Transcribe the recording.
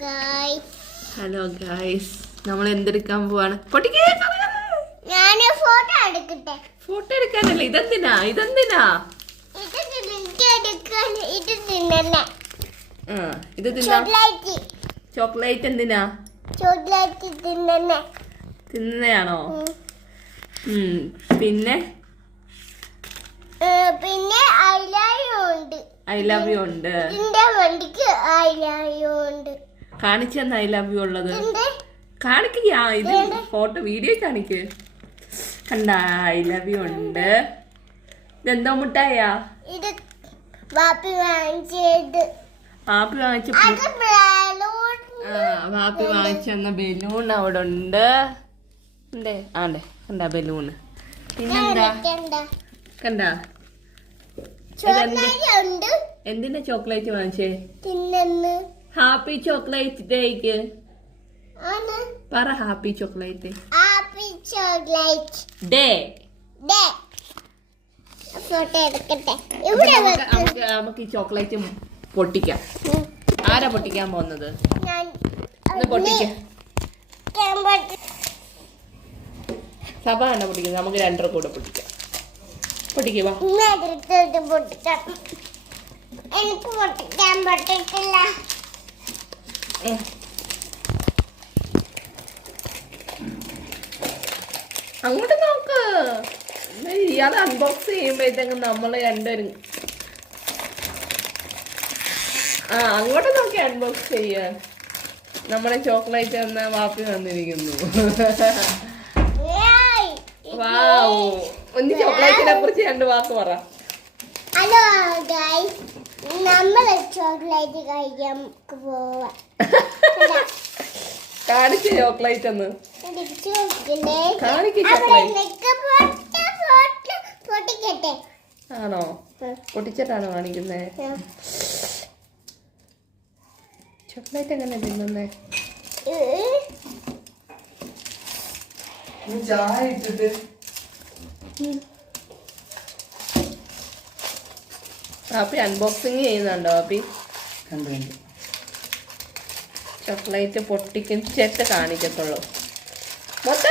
Hello guys, നമ്മൾ എന്തെടുക്കാൻ പോവാണ്? Photo എടുക്കാനല്ല, ഇതെന്തിനാ? ഇത് ചോക്ലേറ്റ് എന്തിനാ? തിന്നയാണോ? പിന്നെ ഐ ലവ് യു ഉണ്ട്. കാണിച്ചെന്ന് ഐ ലവ് യു ഉള്ളത് കാണിക്കുക. ഇത് ഫോട്ടോ വീഡിയോ കാണിക്ക്. കണ്ട, ഐ ലവ് യു ഉണ്ട്. ഇതെന്തോ മുട്ടായാ? വാപ്പി വാങ്ങിച്ചെന്ന ബലൂൺ അവിടെ ഉണ്ട്. ആണ്ടേ കണ്ട ബലൂണ്. പിന്നെന്താ കണ്ട? എന്തിനാ ചോക്ലേറ്റ് വാങ്ങിച്ചേ? ഹാപ്പി ചോക്ലേറ്റ് ഡേക്ക് പറ. Happy chocolate day. നമുക്ക് ഈ ചോക്ലേറ്റ് പൊട്ടിക്കാം. ആരാ പൊട്ടിക്കാൻ പോകുന്നത്? പൊട്ടിക്കാം. സഭ ആണ് പൊട്ടിക്കുന്നത്. നമുക്ക് രണ്ടര കൂടെ പൊട്ടിക്കാം. പൊട്ടിക്കുക. എനിക്ക് പൊട്ടിക്കാൻ പറ്റില്ല. അങ്ങോട്ട് നോക്ക്. ഇയാൾ അൺബോക്സ് ചെയ്യുമ്പോഴത്തേക്കും നമ്മള് രണ്ടുപേരും അങ്ങോട്ട് നോക്കി അൺബോക്സ് ചെയ്യാൻ. നമ്മളെ ചോക്ലേറ്റ് എന്ന വാപ്പി വന്നിരിക്കുന്നു. വാവ്, ഒന്ന് ചോക്ലേറ്റിനെ കുറിച്ച് രണ്ട് വാക്ക് പറ. ഹലോ ഗൈസ്, നമ്മള് ചോക്ലേറ്റ് കഴിക്കാൻ പോവാ. കാണിച്ച് ചോക്ലേറ്റ് ഒന്ന് കാണിക്ക്. ചോക്ലേറ്റ് ആണോ? പൊട്ടിച്ചിട്ടാണോ കാണിക്കുന്നേ? ചോക്ലേറ്റ് എങ്ങനെ തിന്നുന്നേ? ഹാപ്പി അൺബോക്സിങ് ചെയ്യുന്നുണ്ടോ? ഹാപ്പി ചോക്ലേറ്റ് പൊട്ടിച്ചിട്ട് കാണിക്കത്തുള്ളൂ. മൊത്തം